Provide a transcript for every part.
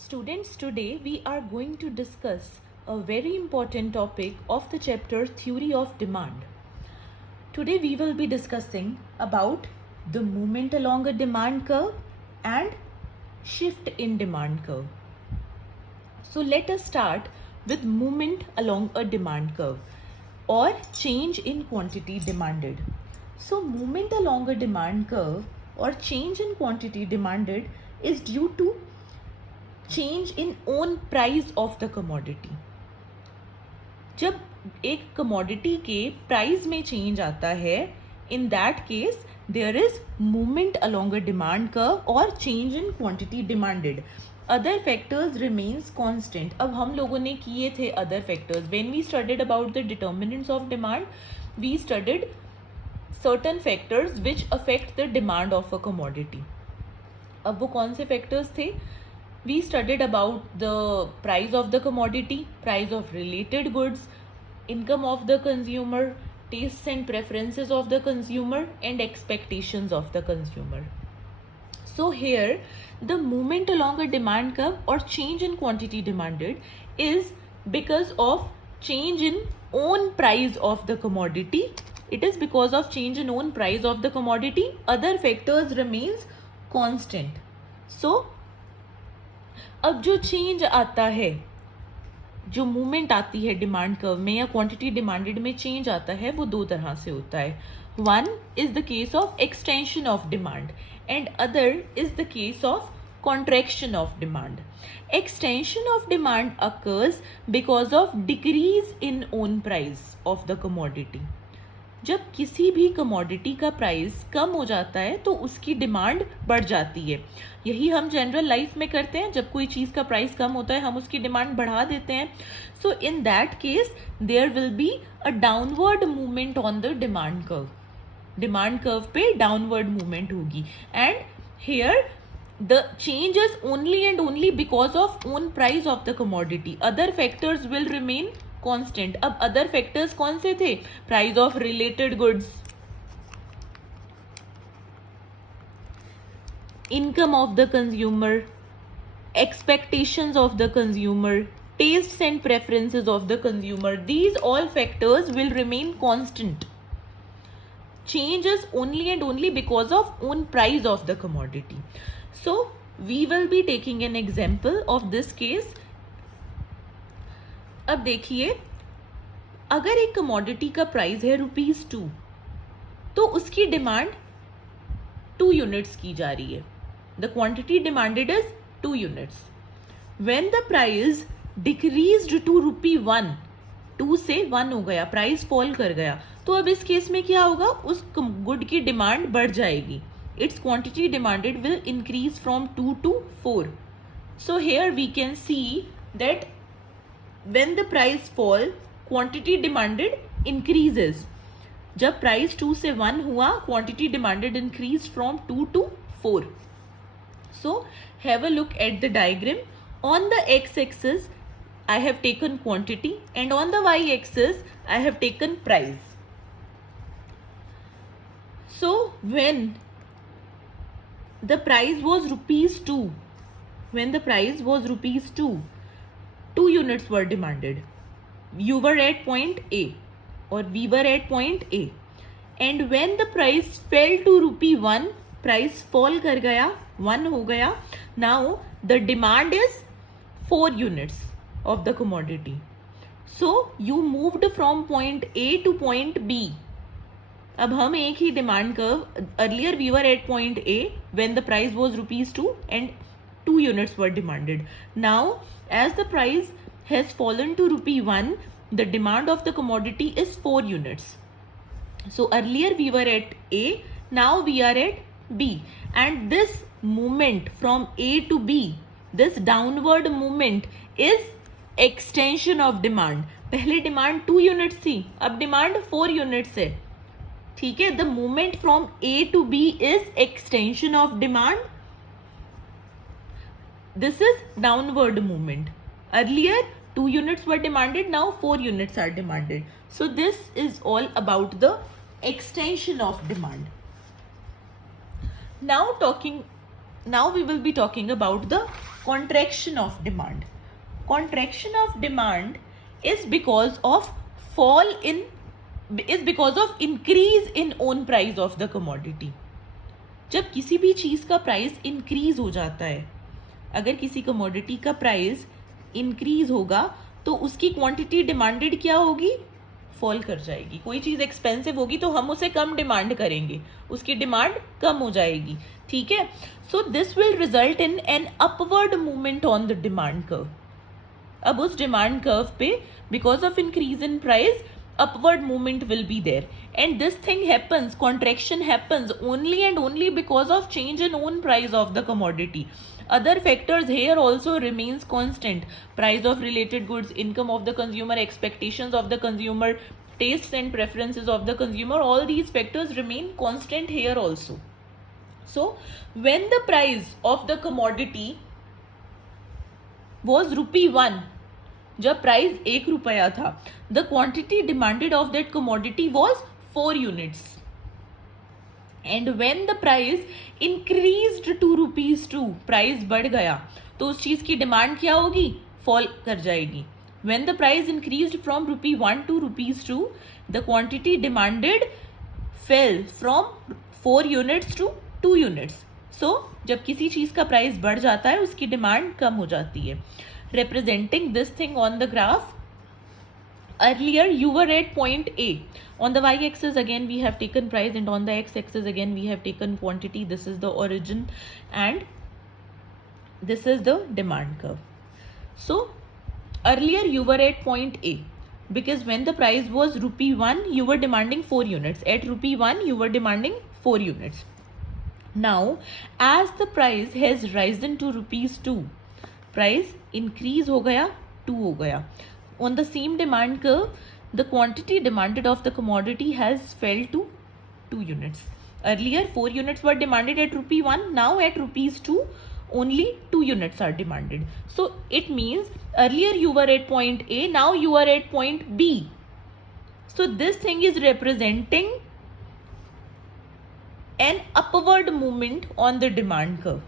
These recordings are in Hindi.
Students, today we are going to discuss a very important topic of the chapter Theory of Demand. Today we will be discussing about the movement along a demand curve and shift in demand curve. So let us start with movement along a demand curve or change in quantity demanded. So movement along a demand curve or change in quantity demanded is due to change in own price of the commodity. जब एक कमोडिटी के प्राइस में चेंज आता है, in that case there is movement along a demand curve और change in quantity demanded. Other factors remains constant. अब हम लोगों ने किए थे other factors. When we studied about the determinants of demand, we studied certain factors which affect the demand of a commodity. अब वो कौन से फैक्टर्स थे? We studied about the price of the commodity, price of related goods, income of the consumer, tastes and preferences of the consumer, and expectations of the consumer. So here, the movement along a demand curve or change in quantity demanded is because of change in own price of the commodity. It is because of change in own price of the commodity. Other factors remains constant. So अब जो चेंज आता है, जो मूवमेंट आती है डिमांड कर्व में या क्वांटिटी डिमांडेड में चेंज आता है, वो दो तरह से होता है. One is the case of extension of demand and other is the case of contraction of demand. Extension of demand occurs because of decrease in own price of the commodity. जब किसी भी कमोडिटी का प्राइस कम हो जाता है तो उसकी डिमांड बढ़ जाती है. यही हम जनरल लाइफ में करते हैं. जब कोई चीज़ का प्राइस कम होता है हम उसकी डिमांड बढ़ा देते हैं. So in that case there will be a downward movement on the demand curve. Demand curve पे डाउनवर्ड मूवमेंट होगी. And here the change is only and only because of own price of the commodity. Other factors will remain constant. अब अदर फैक्टर्स कौन से थे? Price of related goods, income of the consumer, expectations of the consumer, tastes and preferences of the consumer. These all factors will remain constant. Change is only and only because of own price of the commodity. So we will be taking an example of this case. अब देखिए, अगर एक कमोडिटी का प्राइस है ₹2 तो उसकी डिमांड 2 यूनिट्स की जा रही है. The quantity demanded is 2 units. When the price decreased to ₹1, 2 से 1 हो गया, प्राइस फॉल कर गया, तो अब इस केस में क्या होगा? उस गुड की डिमांड बढ़ जाएगी. Its quantity demanded will increase from 2 to 4. So here we can see that when the price fall, quantity demanded increases. जब प्राइस 2 से 1 हुआ, quantity demanded increased from 2 to 4. So have a look at the diagram. On the x-axis I have taken quantity and on the y-axis I have taken price. So when the price was ₹2, when the price was ₹2, 2 units were demanded. You were at point A or we were at point A. And when the price fell to ₹1, price fall कर गया, 1 हो गया. Now the demand is 4 units of the commodity. So you moved from point A to point B. अब हम एक ही demand curve, earlier we were at point A when the price was ₹2 and 2 units were demanded. Now as the price has fallen to ₹1, the demand of the commodity is 4 units. So earlier we were at A, now we are at B. And this movement from A to B, this downward movement is extension of demand. पहले डिमांड 2 यूनिट्स थी, अब डिमांड 4 यूनिट्स है. ठीक है, the movement from A to B is extension of demand. This is downward movement. Earlier 2 units were demanded, now 4 units are demanded. So this is all about the extension of demand. Now talking now we will be talking about the contraction of demand. Contraction of demand is because of increase in own price of the commodity. जब किसी भी चीज का प्राइस इंक्रीज हो जाता है, अगर किसी कमोडिटी का प्राइस इंक्रीज होगा तो उसकी क्वांटिटी डिमांडेड क्या होगी, फॉल कर जाएगी. कोई चीज एक्सपेंसिव होगी तो हम उसे कम डिमांड करेंगे, उसकी डिमांड कम हो जाएगी. ठीक है. So this will result in an upward movement on the demand curve. अब उस डिमांड कर्व पे because of increase in price upward movement will be there, and this thing happens, contraction happens only and only because of change in own price of the commodity. Other factors here also remains constant: price of related goods, income of the consumer, expectations of the consumer, tastes and preferences of the consumer, all these factors remain constant here also. So when the price of the commodity was ₹1, जब प्राइस 1 रुपया था, the quantity demanded of that commodity was 4 units, and when the price increased to ₹2, price बढ़ गया तो उस चीज की डिमांड क्या होगी, फॉल कर जाएगी. When the price increased from ₹1 to ₹2, the quantity demanded fell from 4 units to 2 units. So जब किसी चीज का प्राइस बढ़ जाता है उसकी डिमांड कम हो जाती है. Representing this thing on the graph, earlier you were at point A. On the y-axis again we have taken price, and on the x-axis again we have taken quantity. This is the origin and this is the demand curve. So earlier you were at point A because when the price was ₹1 you were demanding 4 units. At ₹1 you were demanding 4 units. Now as the price has risen to ₹2, price increase हो गया, 2 हो गया. On the same demand curve the quantity demanded of the commodity has fell to 2 units. Earlier 4 units were demanded at ₹1, now at ₹2 only 2 units are demanded. So it means earlier you were at point A, now you are at point B. So this thing is representing an upward movement on the demand curve.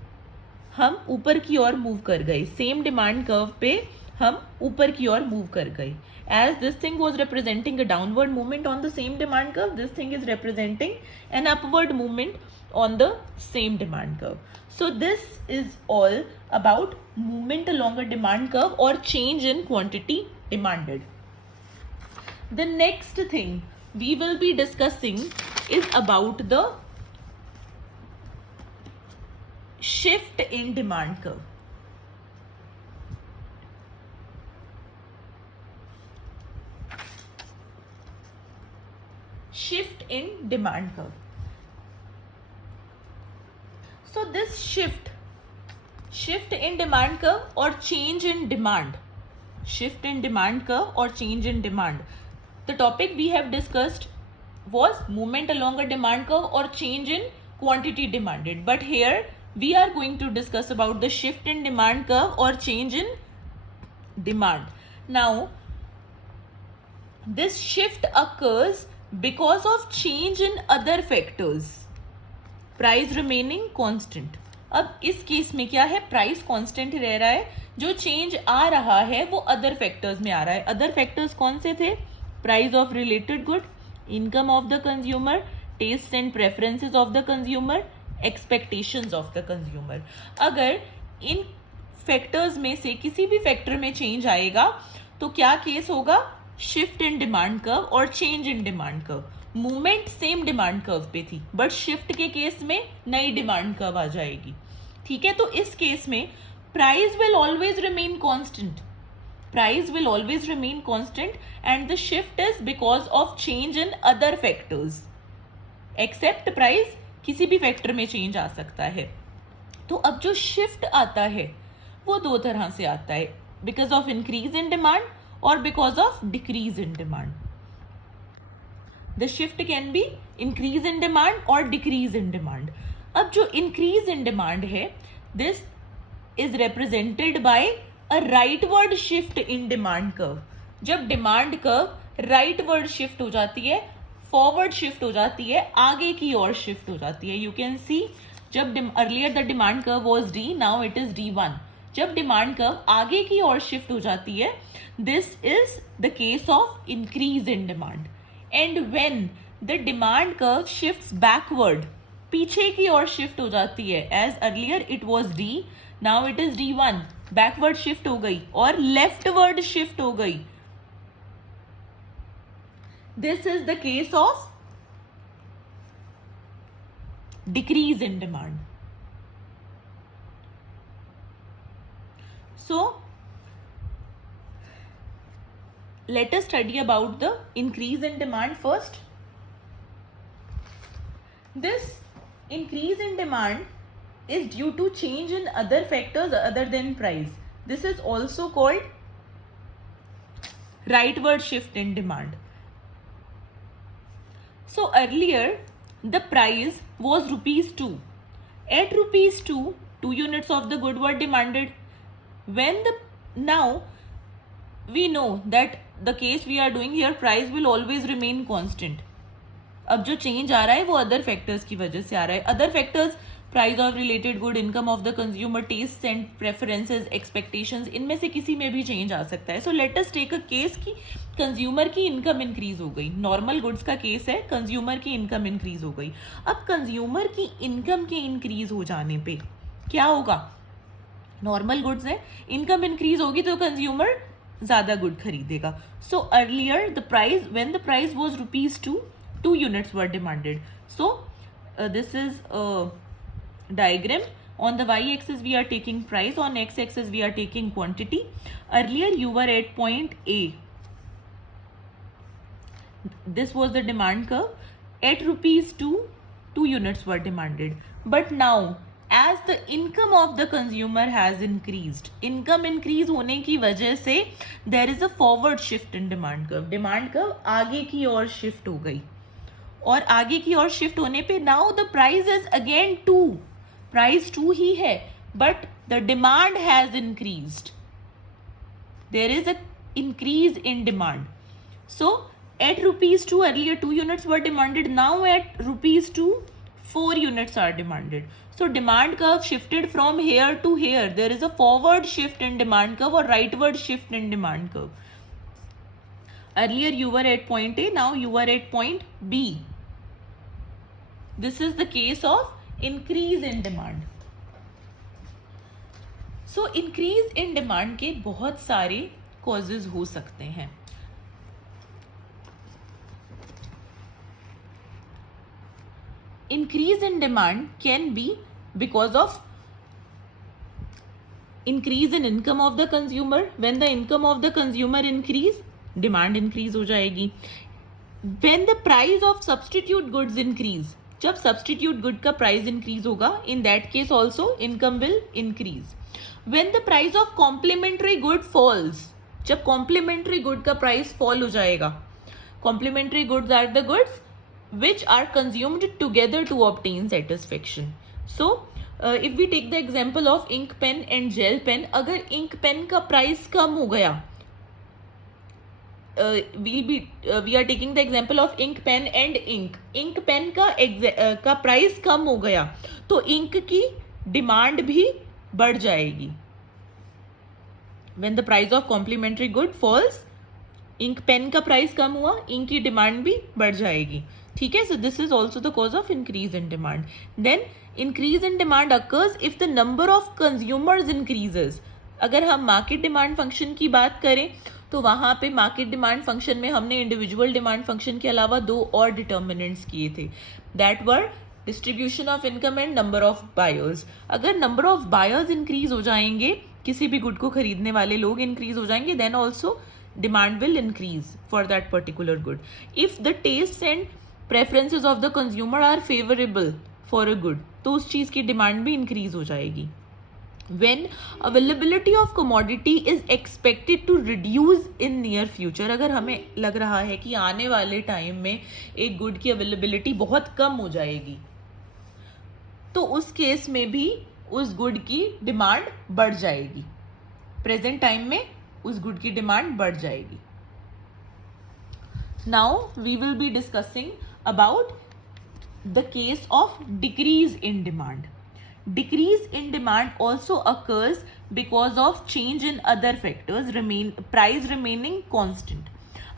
हम ऊपर की ओर मूव कर गए, सेम डिमांड कर्व पे हम ऊपर की ओर मूव कर गए. As this thing was representing a downward movement on the same demand curve, this thing is representing an upward movement on the same demand curve. So this is all about movement along a demand curve और change in quantity demanded. The next thing we will be discussing is about the shift in demand curve. Shift in demand curve. So this shift in demand curve or change in demand, shift in demand curve or change in demand, the topic we have discussed was movement along a demand curve or change in quantity demanded, but here we are going to discuss about the shift in demand curve or change in demand. Now this shift occurs because of change in other factors, price remaining constant. अब इस केस में क्या है, प्राइस कांस्टेंट रह रहा है, जो चेंज आ रहा है वो अदर फैक्टर्स में आ रहा है. अदर फैक्टर्स कौन से थे, price of related good, income of the consumer, taste and preferences of the consumer, expectations of the consumer. अगर इन फैक्टर्स में से किसी भी फैक्टर में चेंज आएगा तो क्या केस होगा, शिफ्ट इन डिमांड कर्व और चेंज इन demand curve. Movement same demand curve पे थी बट शिफ्ट के केस में नई डिमांड कर्व आ जाएगी. ठीक है. तो इस केस में price will always remain constant, price will always remain constant and the shift is because of change in other factors. Except price किसी भी फैक्टर में चेंज आ सकता है. तो अब जो शिफ्ट आता है वो 2 तरह से आता है, because of increase in demand और because of decrease in demand. The shift can be increase in demand और डिक्रीज इन डिमांड. अब जो इंक्रीज इन डिमांड है this is represented by a rightward shift in demand curve. जब डिमांड कर्व राइटवर्ड शिफ्ट हो जाती है, फॉरवर्ड शिफ्ट हो जाती है, आगे की ओर शिफ्ट हो जाती है. यू कैन सी जब earlier the demand curve was D, now it is D1. जब डिमांड कर्व आगे की ओर शिफ्ट हो जाती है, this is the case of increase in demand. And when the demand curve shifts backward, पीछे की ओर शिफ्ट हो जाती है, as earlier it was D, now it is D1, backward shift हो गई और लेफ्टवर्ड शिफ्ट हो गई. This is the case of decrease in demand. So let us study about the increase in demand first. This increase in demand is due to change in other factors other than price. This is also called rightward shift in demand. So earlier the price was ₹2. At ₹2, 2 units of the good were demanded. Now we know that the case we are doing here, price will always remain constant. अब जो चेंज आ रहा है वो अदर फैक्टर्स की वजह से आ रहा है. Other factors, price of related good, income of the consumer, taste and preferences, expectations, इनमें से किसी में भी चेंज आ सकता है. So let us take a case कि कंज्यूमर की इनकम इंक्रीज हो गई. नॉर्मल गुड्स का केस है, कंज्यूमर की इनकम इंक्रीज हो गई. अब कंज्यूमर की इनकम के इंक्रीज हो जाने पे क्या होगा? नॉर्मल गुड्स है, इनकम इंक्रीज होगी तो कंज्यूमर ज्यादा गुड खरीदेगा. So earlier the price, when the price was ₹2, 2 units were demanded. So this is a diagram. On the y-axis we are taking price, on x-axis we are taking quantity. Earlier you were at point A. This was the demand curve. At ₹2, 2 units were demanded. But now as the income of the consumer has increased, income increase होने की वजह से there is a forward shift in demand curve. Demand curve आगे की ओर shift हो गई और आगे की ओर शिफ्ट होने पे now the price is again 2. Price 2 ही है but the demand has increased. There is a increase in demand. So at ₹2 earlier 2 units were demanded. Now at ₹2 4 units are demanded. So demand curve shifted from here to here. There is a forward shift in demand curve or rightward shift in demand curve. Earlier you were at point A, now you are at point B. This is the case of increase in demand. So increase in demand के बहुत सारे causes हो सकते हैं. Increase in demand can be because of increase in income of the consumer. When the income of the consumer increase, demand increase हो जाएगी. When the price of substitute goods increase, जब substitute good का price increase होगा, in that case also income will increase. When the price of complementary good falls, जब complementary good का price fall हो जाएगा. Complementary goods are the goods which are consumed together to obtain satisfaction. So if we take the example of ink pen and gel pen, अगर ink pen का price कम हो गया, we are taking the example of ink pen and ink. ink pen का प्राइस कम हो गया तो इंक की डिमांड भी बढ़ जाएगी. When the price of complementary good falls, ink pen का प्राइस कम हुआ, इंक की डिमांड भी बढ़ जाएगी. ठीक है. So this is also the cause of increase in demand. Then increase in demand occurs if the number of consumers increases. अगर हम मार्केट डिमांड फंक्शन की बात करें तो वहाँ पे मार्केट डिमांड फंक्शन में हमने इंडिविजुअल डिमांड फंक्शन के अलावा 2 और डिटर्मिनेंट्स किए थे. That were distribution of income and number of buyers. अगर नंबर ऑफ बायर्स इंक्रीज हो जाएंगे, किसी भी गुड को खरीदने वाले लोग इंक्रीज हो जाएंगे, then also demand will increase for that particular good. If the tastes and preferences of the consumer are favorable for a good, तो उस चीज़ की डिमांड भी इंक्रीज हो जाएगी. When availability of commodity is expected to reduce in near future, अगर हमें लग रहा है कि आने वाले टाइम में एक गुड की अवेलेबिलिटी बहुत कम हो जाएगी, तो उस केस में भी उस गुड की डिमांड बढ़ जाएगी. प्रेजेंट टाइम में उस गुड की डिमांड बढ़ जाएगी. Now we will be discussing about the case of decrease in demand. decrease in demand also occurs because of change in other factors, price remaining constant.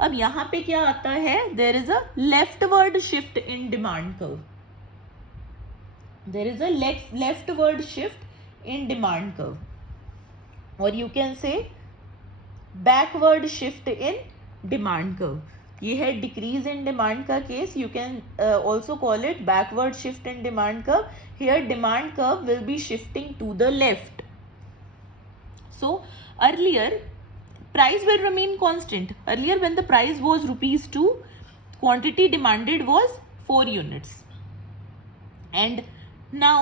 अब यहाँ पे क्या आता है, there is a leftward shift in demand curve. There is a leftward shift in demand curve, or you can say backward shift in demand curve. ये है डिक्रीज इन डिमांड का case. You can also call it backward shift in demand curve. Here demand curve will be shifting to the left. So earlier price will remain constant. Earlier when the price was ₹2, quantity demanded was 4 units. And now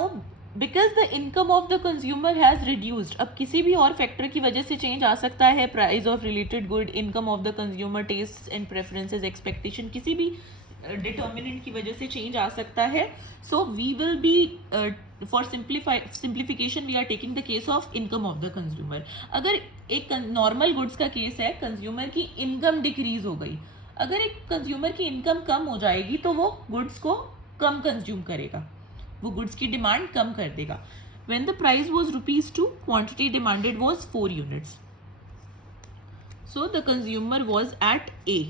because the income of the consumer has reduced, अब किसी भी और फैक्टर की वजह से चेंज आ सकता है, price of related good, income of the consumer, taste and preferences, expectation, किसी भी डिटर्मिनेंट की वजह से चेंज आ सकता है. So we will be for simplification we are taking the case of income of the consumer. अगर एक नॉर्मल गुड्स का केस है, कंज्यूमर की इनकम डिक्रीज हो गई. अगर एक कंज्यूमर की इनकम कम हो जाएगी तो वो गुड्स को कम कंज्यूम करेगा, वो गुड्स की डिमांड कम कर देगा. When the price was ₹2, quantity demanded was 4 units. So the consumer was at A.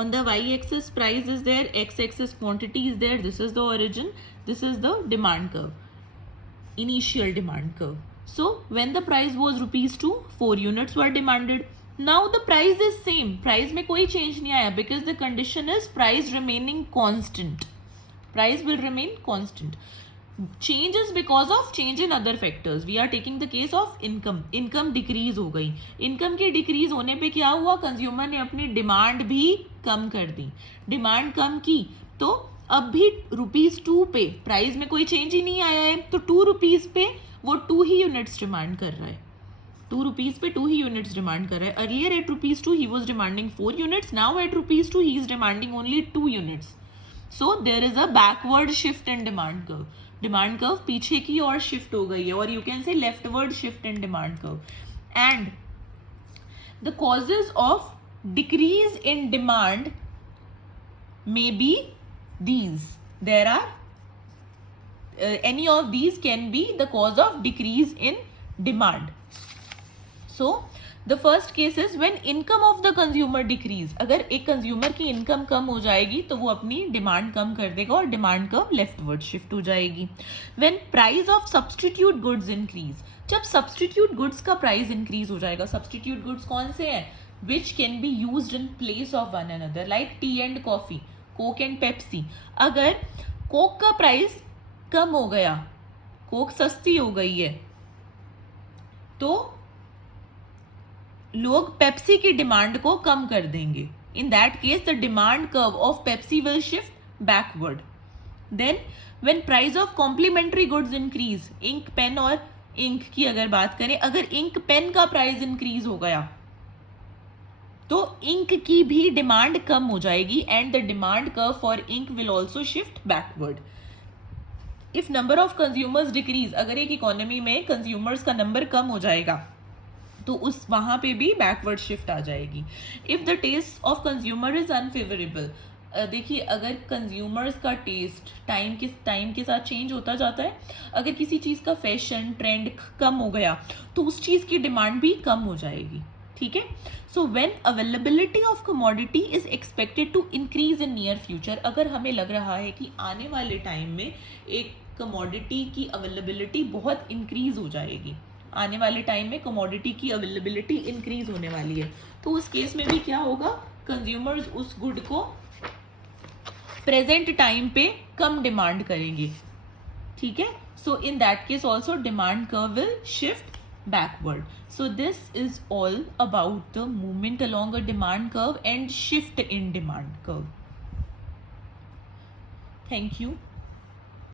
On the y-axis price is there, x-axis quantity is there. This is the origin. This is the demand curve, initial demand curve. So when the price was ₹2, 4 units were demanded. Now the price is same. Price में कोई change नहीं आया because the condition is price remaining constant. Price will remain constant. Change is because of change in other factors. We are taking the case of income. Income decrease हो गई. Income के decrease होने पे क्या हुआ, कंज्यूमर ने अपनी डिमांड भी कम कर दी. डिमांड कम की तो अब भी ₹2 पे प्राइस में कोई चेंज ही नहीं आया है, तो ₹2 पे वो 2 ही यूनिट्स डिमांड कर रहा है. ₹2 पे 2 ही यूनिट्स डिमांड कर रहा है. Earlier at ₹2 he was demanding 4 units. Now at ₹2 he is demanding only 2 units. So there is a backward shift in demand curve. Demand curve पीछे की ओर शिफ्ट हो गई है, और you can say leftward shift in demand curve. And the causes of decrease in demand may be these. There are any of these can be the cause of decrease in demand. So the first case is when income of the consumer decrease. अगर एक कंज्यूमर की इनकम कम हो जाएगी तो वो अपनी डिमांड कम कर देगा और डिमांड कर्व लेफ्टवर्ड शिफ्ट हो जाएगी. When price of substitute goods increase. जब सब्सटीट्यूट गुड्स का प्राइस इंक्रीज हो जाएगा. सब्सटीट्यूट गुड्स कौन से हैं? Which can be used in place of one another, like tea and coffee, Coke and Pepsi. अगर कोक का प्राइस कम हो गया, कोक सस्ती हो गई है, तो लोग पेप्सी की डिमांड को कम कर देंगे. In that case the demand curve of Pepsi will shift backward. Then when price of complementary goods increase, ink pen और इंक की अगर बात करें, अगर इंक पेन का प्राइस इंक्रीज हो गया तो इंक की भी डिमांड कम हो जाएगी and the demand curve for ink will also shift backward. If number of consumers decrease, अगर एक इकोनॉमी में कंज्यूमर्स का नंबर कम हो जाएगा तो उस वहां पे भी बैकवर्ड शिफ्ट आ जाएगी. If the taste of consumer is unfavourable, देखिए अगर कंज्यूमर्स का टेस्ट टाइम के साथ चेंज होता जाता है, अगर किसी चीज़ का फैशन ट्रेंड कम हो गया तो उस चीज़ की डिमांड भी कम हो जाएगी. ठीक है. So when availability of commodity is expected to increase in near future, अगर हमें लग रहा है कि आने वाले टाइम में एक कमोडिटी की अवेलेबिलिटी बहुत इंक्रीज हो जाएगी, आने वाले टाइम में कमोडिटी की अवेलेबिलिटी इंक्रीज होने वाली है, तो उस केस में भी क्या होगा, कंज्यूमर्स उस गुड को प्रेजेंट टाइम पे कम डिमांड करेंगे. ठीक है. So in that case also demand curve will shift backward. So this is all about the movement along a demand curve and shift in demand curve. Thank you.